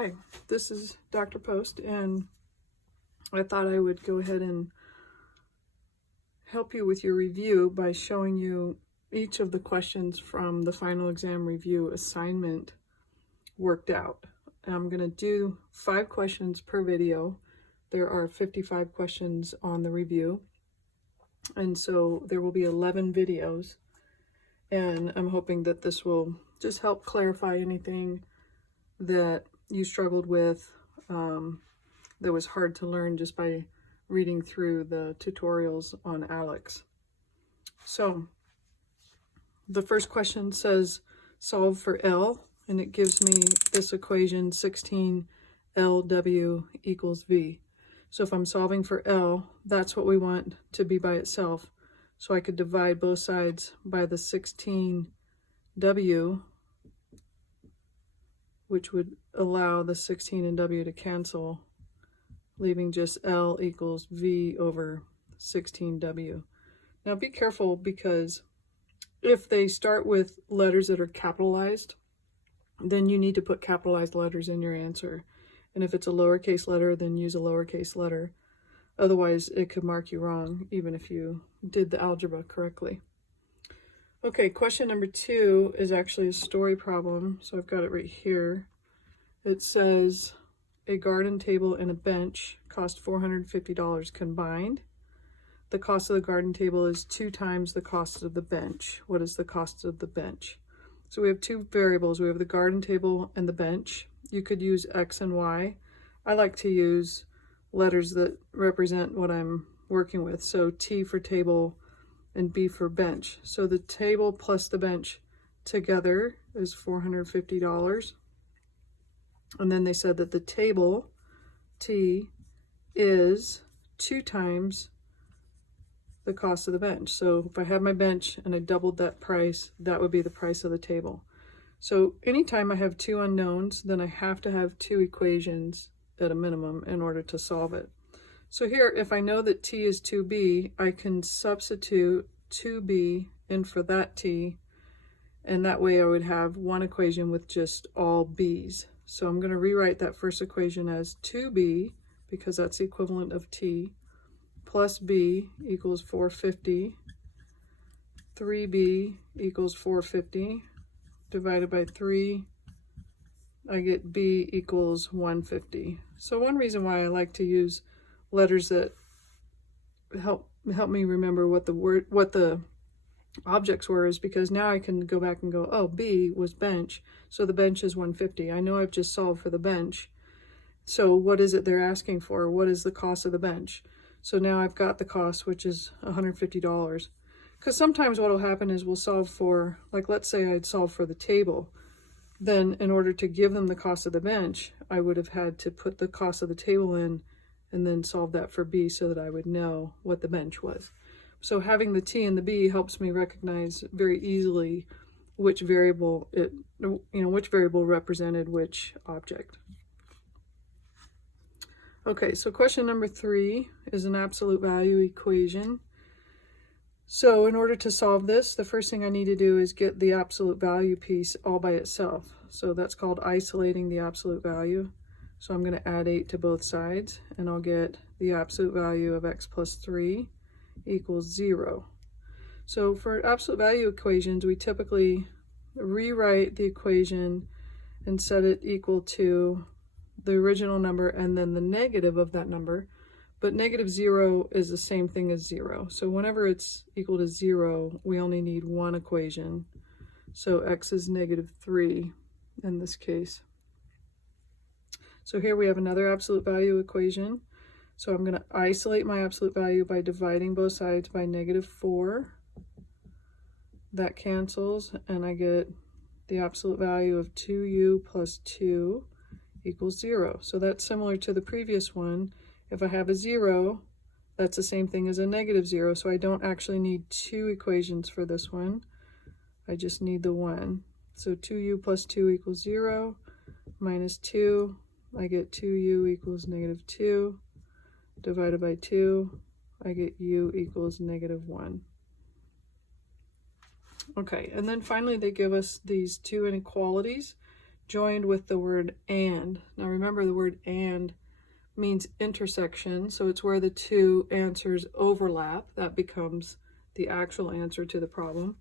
Hi, this is Dr. Post, and I thought I would go ahead and help you with your review by showing you each of the questions from the final exam review assignment worked out. I'm going to do 5 questions per video. There are 55 questions on the review, and so there will be 11 videos, and I'm hoping that this will just help clarify anything that you struggled with that was hard to learn just by reading through the tutorials on ALEKS. So the first question says solve for L, and it gives me this equation 16LW equals V. So if I'm solving for L, that's what we want to be by itself. So I could divide both sides by the 16W, which would allow the 16 and W to cancel, leaving just L equals V over 16W. Now be careful, because if they start with letters that are capitalized, then you need to put capitalized letters in your answer. And if it's a lowercase letter, then use a lowercase letter. Otherwise, it could mark you wrong, even if you did the algebra correctly. Okay, question number 2 is actually a story problem, so I've got it right here. It says a garden table and a bench cost $450 combined. The cost of the garden table is 2 times the cost of the bench. What is the cost of the bench? So we have 2 variables. We have the garden table and the bench. You could use X and Y. I like to use letters that represent what I'm working with. So T for table and B for bench. So the table plus the bench together is $450. And then they said that the table, T, is 2 times the cost of the bench. So if I had my bench and I doubled that price, that would be the price of the table. So anytime I have 2 unknowns, then I have to have 2 equations at a minimum in order to solve it. So here, if I know that T is 2B, I can substitute 2B in for that T, and that way I would have one equation with just all B's. So I'm going to rewrite that first equation as 2B, because that's the equivalent of T, plus B equals 450, 3B equals 450, divided by 3, I get B equals 150. So one reason why I like to use letters that help me remember what the objects were is because now I can go back and go, oh, B was bench, so the bench is 150. I know I've just solved for the bench. So what is it they're asking for? What is the cost of the bench? So now I've got the cost, which is $150. Because sometimes what will happen is we'll solve for, like let's say I'd solve for the table. Then in order to give them the cost of the bench, I would have had to put the cost of the table in and then solve that for B so that I would know what the bench was. So having the T and the B helps me recognize very easily which variable which variable represented which object. Okay, so question number 3 is an absolute value equation. So in order to solve this, the first thing I need to do is get the absolute value piece all by itself. So that's called isolating the absolute value. So I'm going to add 8 to both sides, and I'll get the absolute value of x plus 3 equals 0. So for absolute value equations, we typically rewrite the equation and set it equal to the original number and then the negative of that number. But negative 0 is the same thing as 0. So whenever it's equal to 0, we only need one equation. So x is negative 3 in this case. So here we have another absolute value equation. So I'm going to isolate my absolute value by dividing both sides by negative 4. That cancels, and I get the absolute value of 2u plus 2 equals 0. So that's similar to the previous one. If I have a 0, that's the same thing as a negative 0, so I don't actually need 2 equations for this one. I just need the one. So 2u plus 2 equals 0, minus 2, I get 2u equals negative 2, divided by 2, I get u equals negative 1. Okay, and then finally they give us these 2 inequalities. joined with the word and. Now remember, the word and means intersection, so it's where the two answers overlap. That becomes the actual answer to the problem.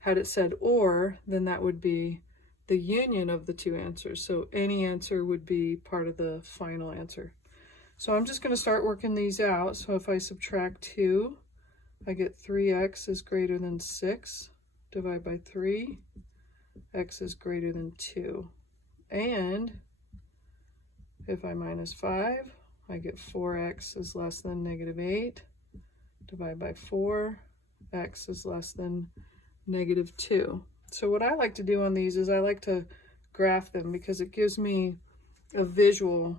Had it said or, then that would be the union of the two answers. So any answer would be part of the final answer. So I'm just going to start working these out. So if I subtract 2, I get 3x is greater than 6. Divide by 3, x is greater than 2. And if I minus 5, I get 4x is less than negative 8. Divide by 4, x is less than negative 2. So what I like to do on these is I like to graph them because it gives me a visual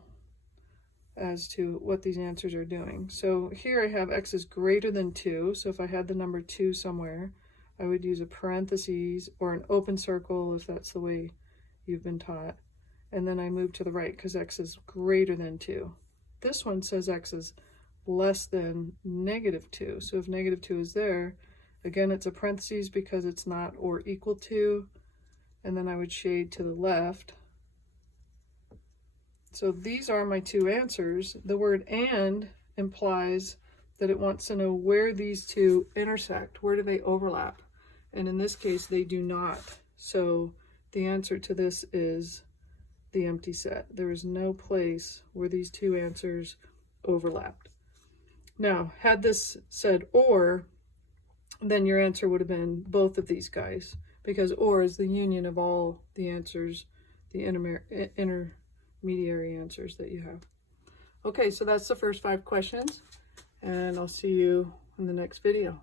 as to what these answers are doing. So here I have x is greater than 2. So if I had the number 2 somewhere, I would use a parentheses or an open circle if that's the way you've been taught. And then I move to the right because x is greater than 2. This one says x is less than negative 2. So if negative 2 is there, again, it's a parentheses because it's not or equal to, and then I would shade to the left. So these are my two answers. The word and implies that it wants to know where these two intersect. Where do they overlap? And in this case, they do not. So the answer to this is the empty set. There is no place where these two answers overlapped. Now, had this said or, then your answer would have been both of these guys, because or is the union of all the answers, the intermediary answers that you have. Okay, so that's the first 5 questions, and I'll see you in the next video.